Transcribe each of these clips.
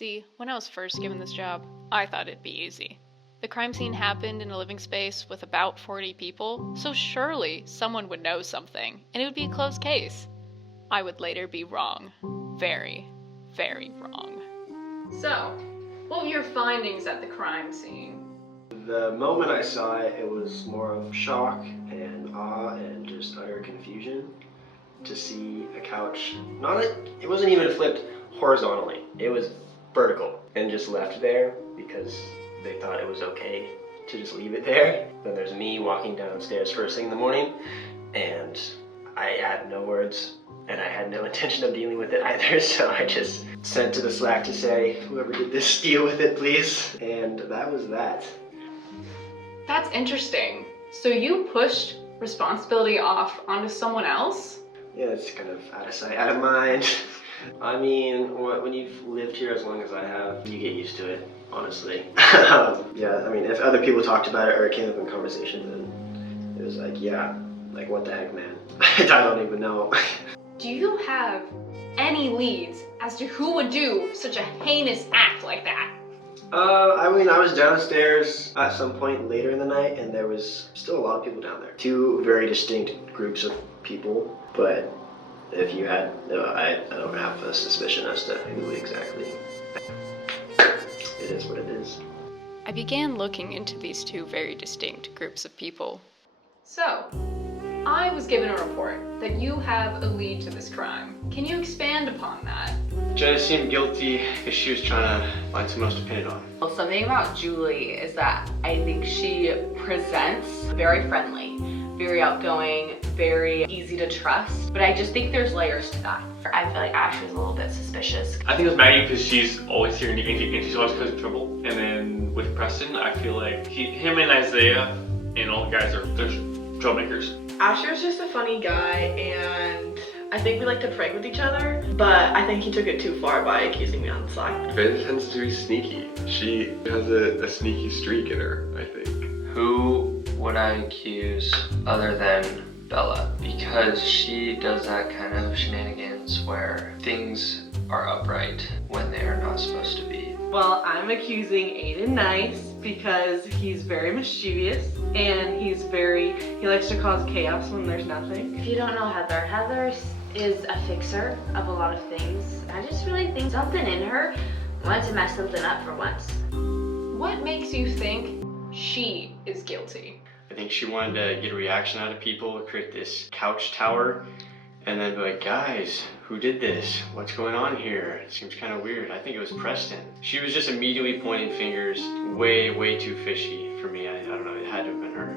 See, when I was first given this job, I thought it'd be easy. The crime scene happened in a living space with about 40 people, so surely someone would know something, and it would be a closed case. I would later be wrong. Very, very wrong. So, what were your findings at the crime scene? The moment I saw it, it was more of shock and awe and just utter confusion to see a couch, it wasn't even flipped horizontally, it was vertical and just left there because they thought it was okay to just leave it there. Then there's me walking downstairs first thing in the morning, and I had no words and I had no intention of dealing with it either, so I just sent to the Slack to say, whoever did this, deal with it please. And that was that. That's interesting. So you pushed responsibility off onto someone else? Yeah, it's kind of out of sight, out of mind. I mean, when you've lived here as long as I have, you get used to it, honestly. Yeah, I mean, if other people talked about it or it came up in conversation, then it was like, yeah, like what the heck, man? I don't even know. Do you have any leads as to who would do such a heinous act like that? I mean, I was downstairs at some point later in the night, and there was still a lot of people down there. Two very distinct groups of people, but if you had, I don't have a suspicion as to who exactly. It is what it is. I began looking into these two very distinct groups of people. So, I was given a report that you have a lead to this crime. Can you expand upon that? Jenna seemed guilty because she was trying to find someone else to pin it on. Well, something about Julie is that I think she presents very friendly, very outgoing, very easy to trust, but I just think there's layers to that. I feel like Ash was a little bit suspicious. I think it was Maggie because she's always here and she's always causing trouble. And then with Preston, I feel like him and Isaiah and all the guys they're troublemakers. Asher's just a funny guy, and I think we like to prank with each other, but I think he took it too far by accusing me on the Slack. Faith tends to be sneaky. She has a sneaky streak in her, I think. Who would I accuse other than Bella? Because she does that kind of shenanigans where things are upright when they are not supposed to be. Well, I'm accusing Aiden Nice because he's very mischievous and he likes to cause chaos when there's nothing. If you don't know Heather, Heather is a fixer of a lot of things. I just really think something in her wanted to mess something up for once. What makes you think she is guilty? I think she wanted to get a reaction out of people, create this couch tower, and then be like, guys, who did this? What's going on here? It seems kind of weird. I think it was Preston. She was just immediately pointing fingers, way, way too fishy for me. I don't know, it had to have been her.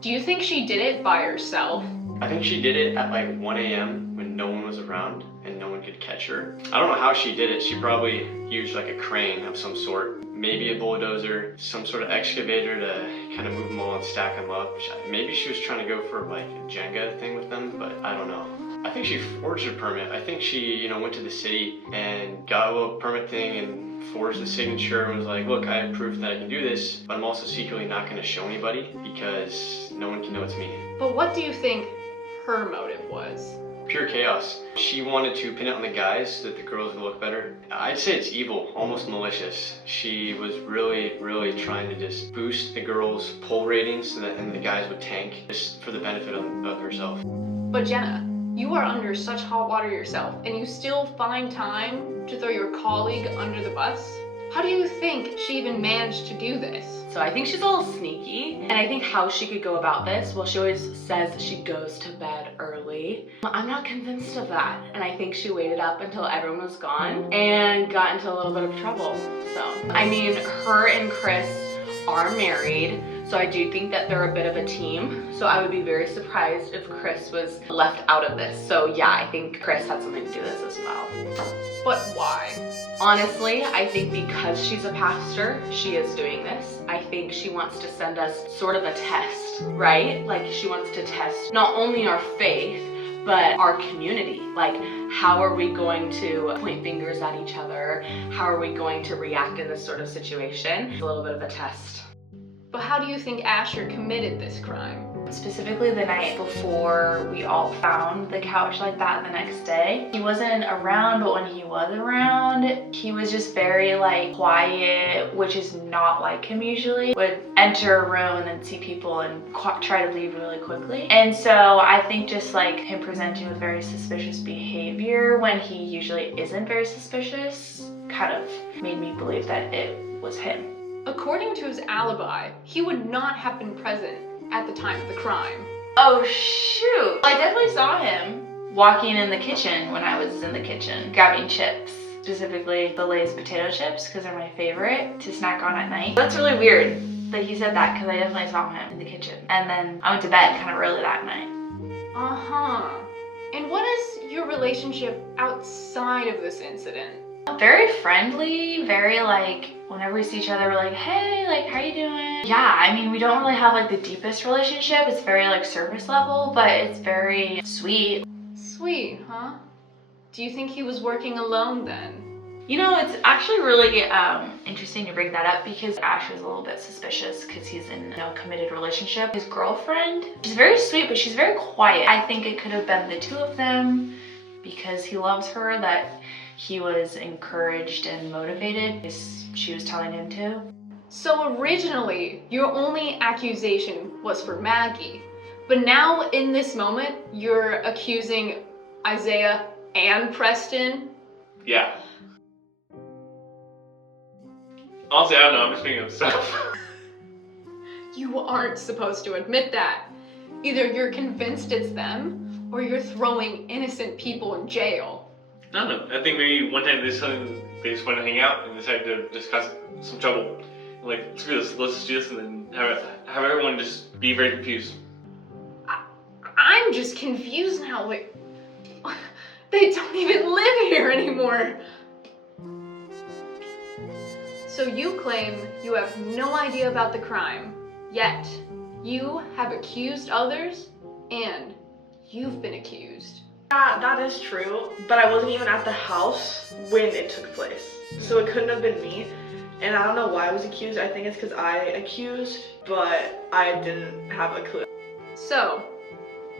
Do you think she did it by herself? I think she did it at like 1 a.m. when no one was around and no one could catch her. I don't know how she did it. She probably used like a crane of some sort, maybe a bulldozer, some sort of excavator to kind of move them all and stack them up. Maybe she was trying to go for like a Jenga thing with them, but I don't know. I think she forged a permit. I think she, went to the city and got a little permit thing and forged the signature and was like, look, I have proof that I can do this, but I'm also secretly not going to show anybody because no one can know it's me. But what do you think her motive was? Pure chaos. She wanted to pin it on the guys so that the girls would look better. I'd say it's evil, almost malicious. She was really, really trying to just boost the girls' poll ratings so that and the guys would tank just for the benefit of herself. But Jenna, you are under such hot water yourself, and you still find time to throw your colleague under the bus? How do you think she even managed to do this? So I think she's a little sneaky, and I think how she could go about this, well, she always says that she goes to bed early. I'm not convinced of that, and I think she waited up until everyone was gone and got into a little bit of trouble. So, I mean, her and Chris are married, so I do think that they're a bit of a team. So I would be very surprised if Chris was left out of this. So yeah, I think Chris had something to do with this as well. But why? Honestly, I think because she's a pastor, she is doing this. I think she wants to send us sort of a test, right? Like she wants to test not only our faith, but our community. Like, how are we going to point fingers at each other? How are we going to react in this sort of situation? It's a little bit of a test. But how do you think Asher committed this crime? specifically the night before we all found the couch like that the next day. He wasn't around, but when he was around, he was just very like quiet, which is not like him usually. Would enter a room and then see people and try to leave really quickly. And so I think just like him presenting with very suspicious behavior when he usually isn't very suspicious kind of made me believe that it was him. According to his alibi, he would not have been present at the time of the crime. Oh shoot! I definitely saw him walking in the kitchen when I was in the kitchen, grabbing chips. Specifically the Lay's potato chips, because they're my favorite to snack on at night. That's really weird that he said that, because I definitely saw him in the kitchen. And then I went to bed kind of early that night. Uh-huh. And what is your relationship outside of this incident? Very friendly, very like, whenever we see each other, we're like, hey, like, how you doing? Yeah, I mean, we don't really have like the deepest relationship. It's very like surface level, but it's very sweet. Sweet, huh? Do you think he was working alone then? You know, it's actually really interesting to bring that up because Ash is a little bit suspicious because he's in a committed relationship. His girlfriend, she's very sweet, but she's very quiet. I think it could have been the two of them because he loves her, that he was encouraged and motivated because she was telling him to. So originally, your only accusation was for Maggie, but now in this moment, you're accusing Isaiah and Preston? Yeah. Honestly, I don't know, I'm just making up stuff. You aren't supposed to admit that. Either you're convinced it's them, or you're throwing innocent people in jail. I don't know. I think maybe one time they just wanted to hang out and decided to just cause some trouble. Like, screw this, let's just do this and then have everyone just be very confused. I'm just confused now, like, they don't even live here anymore. So you claim you have no idea about the crime, yet you have accused others and you've been accused. That is true, but I wasn't even at the house when it took place. So it couldn't have been me. And I don't know why I was accused. I think it's because I accused, but I didn't have a clue. So,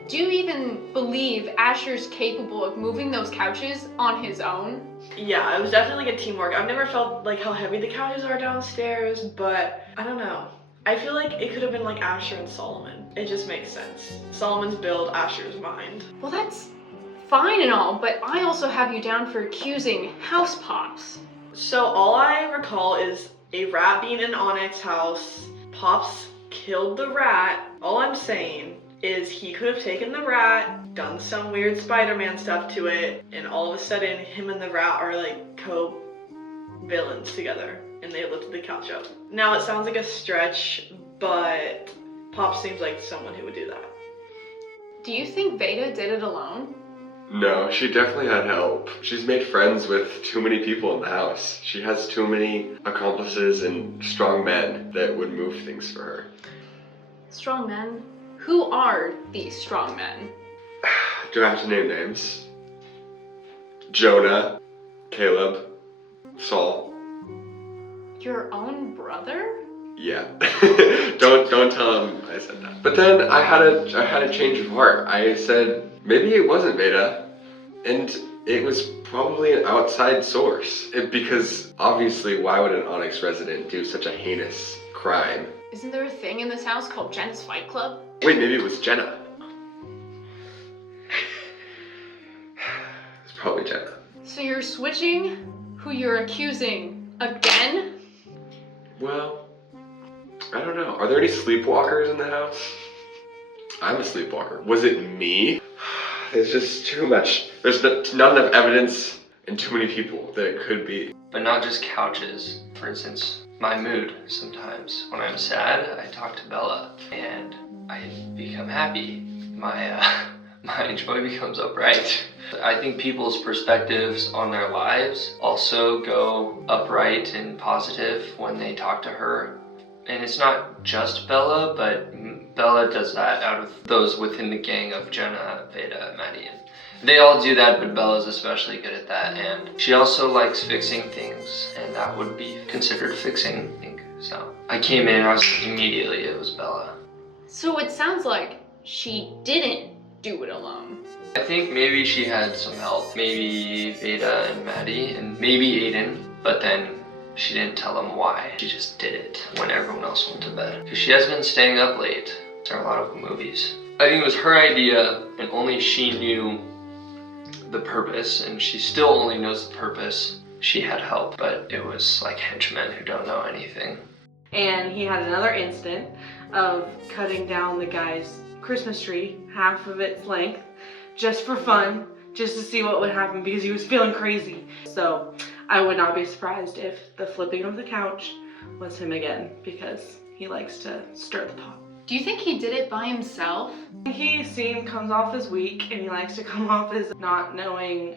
do you even believe Asher's capable of moving those couches on his own? Yeah, it was definitely like a teamwork. I've never felt like how heavy the couches are downstairs, but I don't know. I feel like it could have been like Asher and Solomon. It just makes sense. Solomon's build, Asher's mind. Well, that's fine and all, but I also have you down for accusing house pops. So all I recall is a rat being in Onyx's house. Pops killed the rat. All I'm saying is he could have taken the rat, done some weird Spider-Man stuff to it, and all of a sudden him and the rat are like co-villains together, and they lifted the couch up. Now it sounds like a stretch, but Pop seems like someone who would do that. Do you think Veda did it alone? No, she definitely had help. She's made friends with too many people in the house. She has too many accomplices and strong men that would move things for her. Strong men? Who are these strong men? Do I have to name names? Jonah, Caleb, Saul. Your own brother? Yeah. don't tell him I said that. But then I had a change of heart. I said maybe it wasn't Veda, and it was probably an outside source. Because obviously, why would an Onyx resident do such a heinous crime? Isn't there a thing in this house called Jen's Fight Club? Wait, maybe it was Jenna. It's probably Jenna. So you're switching who you're accusing again? Well, I don't know. Are there any sleepwalkers in the house? I'm a sleepwalker. Was it me? There's just too much. There's not enough evidence and too many people that it could be. But not just couches. For instance, my mood sometimes. When I'm sad, I talk to Bella and I become happy. My joy becomes upright. I think people's perspectives on their lives also go upright and positive when they talk to her. And it's not just Bella, but Bella does that out of those within the gang of Jenna, Veda, Maddie, and they all do that, but Bella's especially good at that. And she also likes fixing things, and that would be considered fixing, I think. So I came in, I was immediately, it was Bella. So it sounds like she didn't do it alone. I think maybe she had some help. Maybe Veda and Maddie, and maybe Aiden, but then she didn't tell them why. She just did it when everyone else went to bed. Because she has been staying up late. There are a lot of movies. I think it was her idea, and only she knew the purpose, and she still only knows the purpose. She had help, but it was like henchmen who don't know anything. And he had another incident of cutting down the guy's Christmas tree, half of its length, just for fun, just to see what would happen because he was feeling crazy. So I would not be surprised if the flipping of the couch was him again, because he likes to stir the pot. Do you think he did it by himself? He comes off as weak, and he likes to come off as not knowing,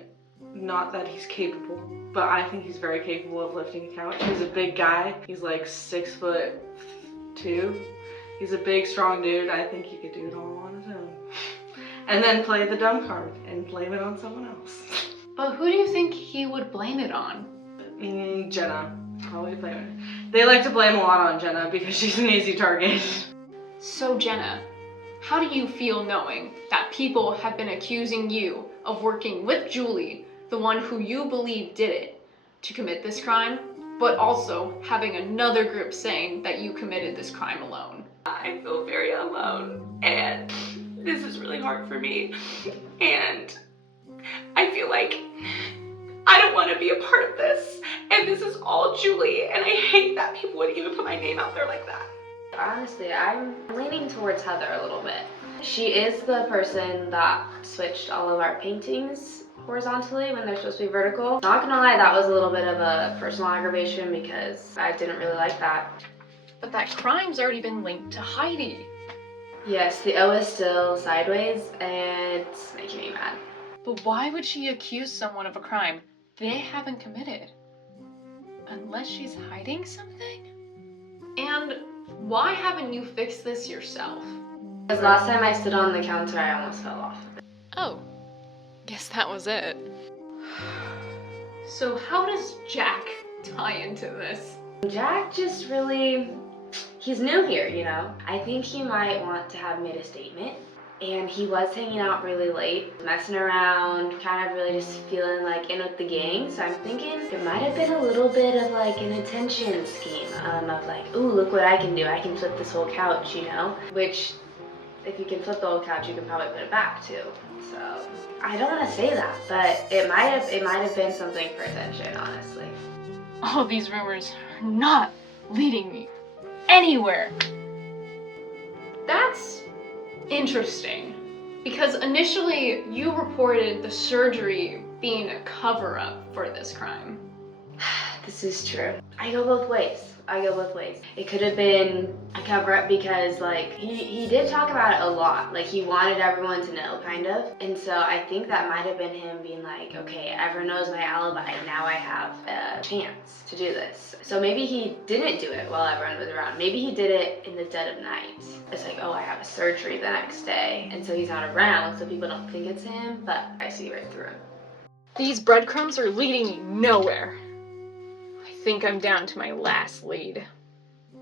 not that he's capable, but I think he's very capable of lifting a couch. He's a big guy. He's like 6'2". He's a big, strong dude. I think he could do it all on his own. And then play the dumb card and blame it on someone else. But who do you think he would blame it on? Jenna. Probably blame it. They like to blame a lot on Jenna because she's an easy target. So Jenna, how do you feel knowing that people have been accusing you of working with Julie, the one who you believe did it, to commit this crime, but also having another group saying that you committed this crime alone? I feel very alone, and this is really hard for me, and I feel like I don't want to be a part of this, and this is all Julie, and I hate that people would even put my name out there like that. Honestly, I'm leaning towards Heather a little bit. She is the person that switched all of our paintings horizontally when they're supposed to be vertical. Not gonna lie, that was a little bit of a personal aggravation because I didn't really like that. But that crime's already been linked to Heidi. Yes, the O is still sideways and it's making me mad. But why would she accuse someone of a crime they haven't committed? Unless she's hiding something? And why haven't you fixed this yourself? Because last time I stood on the counter, I almost fell off. Oh, guess that was it. So how does Jack tie into this? Jack just really, he's new here, you know? I think he might want to have made a statement. And he was hanging out really late, messing around, kind of really just feeling like in with the gang. So I'm thinking there might have been a little bit of like an attention scheme of like, ooh, look what I can do. I can flip this whole couch, you know? Which, if you can flip the whole couch, you can probably put it back too. So I don't want to say that, but it might have been something for attention, honestly. All these rumors are not leading me anywhere. That's interesting, because initially you reported the surgery being a cover-up for this crime. This is true. I go both ways. It could have been a cover-up because like he did talk about it a lot. Like he wanted everyone to know, kind of. And so I think that might have been him being like, okay, everyone knows my alibi. Now I have a chance to do this. So maybe he didn't do it while everyone was around. Maybe he did it in the dead of night. It's like, oh, I have a surgery the next day. And so he's not around, so people don't think it's him, but I see right through him. These breadcrumbs are leading me nowhere. I think I'm down to my last lead.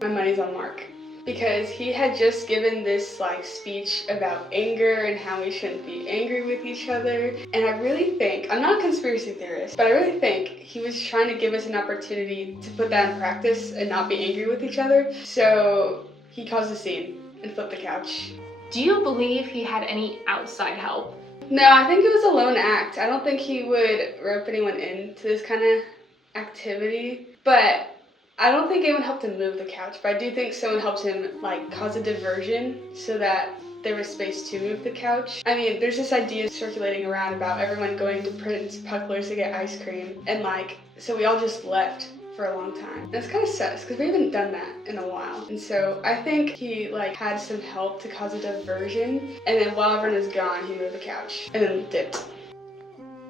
My money's on Mark, because he had just given this like speech about anger and how we shouldn't be angry with each other. And I really think, I'm not a conspiracy theorist, but I really think he was trying to give us an opportunity to put that in practice and not be angry with each other. So he caused a scene and flipped the couch. Do you believe he had any outside help? No, I think it was a lone act. I don't think he would rope anyone into this kind of activity, but I don't think anyone helped him move the couch, but I do think someone helped him like cause a diversion so that there was space to move the couch. I mean, there's this idea circulating around about everyone going to Prince Puckler's to get ice cream, and like, so we all just left for a long time. And it's kind of sus because we haven't done that in a while. And so I think he like had some help to cause a diversion, and then while everyone was gone, he moved the couch and then dipped.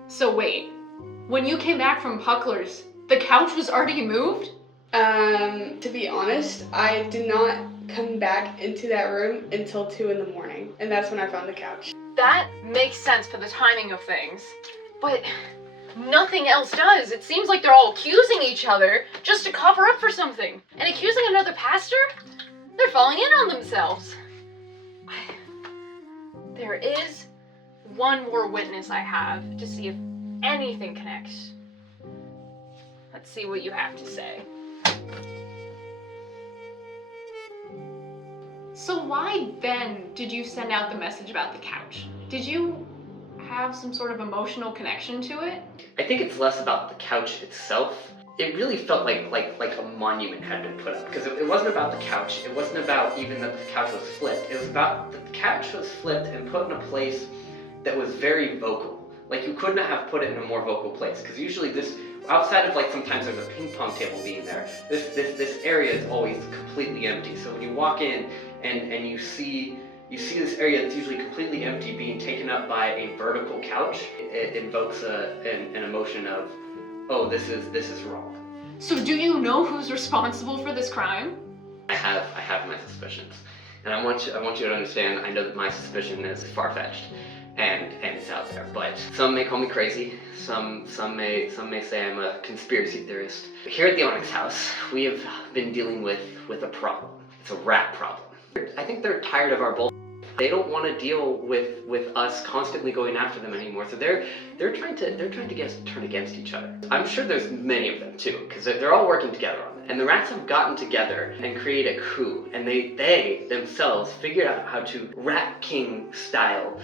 So wait, when you came back from Puckler's, the couch was already moved? To be honest, I did not come back into that room until 2 in the morning, and that's when I found the couch. That makes sense for the timing of things, but nothing else does. It seems like they're all accusing each other just to cover up for something. And accusing another pastor? They're falling in on themselves. There is one more witness I have to see if anything connects. Let's see what you have to say. So why then did you send out the message about the couch? Did you have some sort of emotional connection to it? I think it's less about the couch itself. It really felt like a monument had been put up, because it wasn't about the couch. It wasn't about even that the couch was flipped. It was about that the couch was flipped and put in a place that was very vocal. Like, you couldn't have put it in a more vocal place, because usually this, outside of like sometimes there's a ping pong table being there, this area is always completely empty. So when you walk in and you see this area that's usually completely empty being taken up by a vertical couch, it invokes an emotion of, oh, this is wrong. So do you know who's responsible for this crime? I have my suspicions, and I want you to understand. I know that my suspicion is far-fetched, and it's out there. But some may call me crazy. Some may say I'm a conspiracy theorist. Here at the Onyx House, we have been dealing with a problem. It's a rat problem. I think they're tired of our bull. They don't want to deal with us constantly going after them anymore. So they're trying to get us to turn against each other. I'm sure there's many of them too, because they're all working together on it. And the rats have gotten together and created a coup, and they themselves figured out how to Rat King style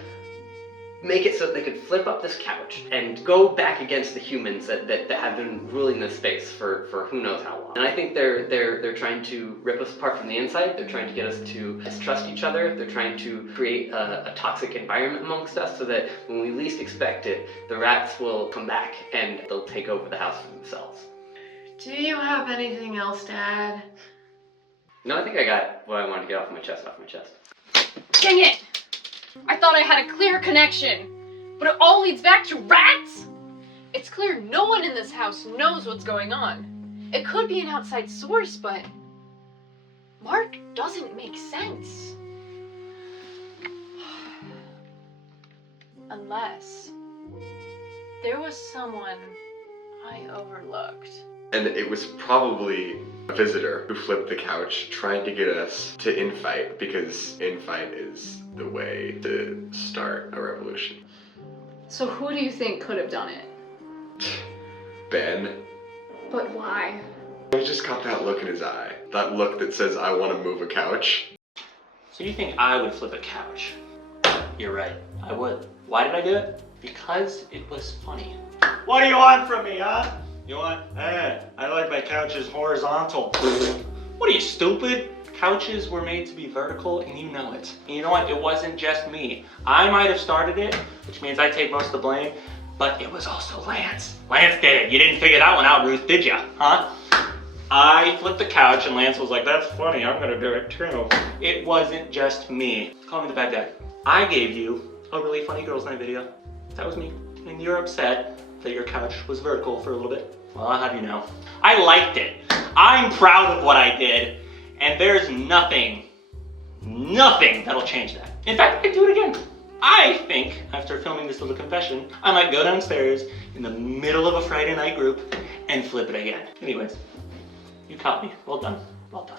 make it so that they could flip up this couch and go back against the humans that have been ruling this space for who knows how long. And I think they're trying to rip us apart from the inside. They're trying to get us to distrust each other. They're trying to create a toxic environment amongst us so that when we least expect it, the rats will come back and they'll take over the house for themselves. Do you have anything else to add? No, I think I got what I wanted to get off my chest. Dang it! I thought I had a clear connection, but it all leads back to rats? It's clear no one in this house knows what's going on. It could be an outside source, but Mark doesn't make sense. Unless there was someone I overlooked. And it was probably a visitor who flipped the couch trying to get us to infight, because infight is the way to start a revolution. So who do you think could have done it? Ben. But why? I just got that look in his eye. That look that says, I want to move a couch. So you think I would flip a couch? You're right, I would. Why did I do it? Because it was funny. What do you want from me, huh? You want? I like my couches horizontal. What are you, stupid? Couches were made to be vertical, and you know it. And you know what? It wasn't just me. I might have started it, which means I take most of the blame, but it was also Lance. Lance did it. You didn't figure that one out, Ruth, did ya? Huh? I flipped the couch, and Lance was like, that's funny, I'm gonna do it too. It wasn't just me. Call me the bad guy. I gave you a really funny girls' night video. That was me. And you're upset that your couch was vertical for a little bit. Well, I'll have you know, I liked it. I'm proud of what I did, and there's nothing that'll change that. In fact, I can do it again. I think after filming this little confession, I might go downstairs in the middle of a Friday night group and flip it again. Anyways, you caught me. Well done. Well done.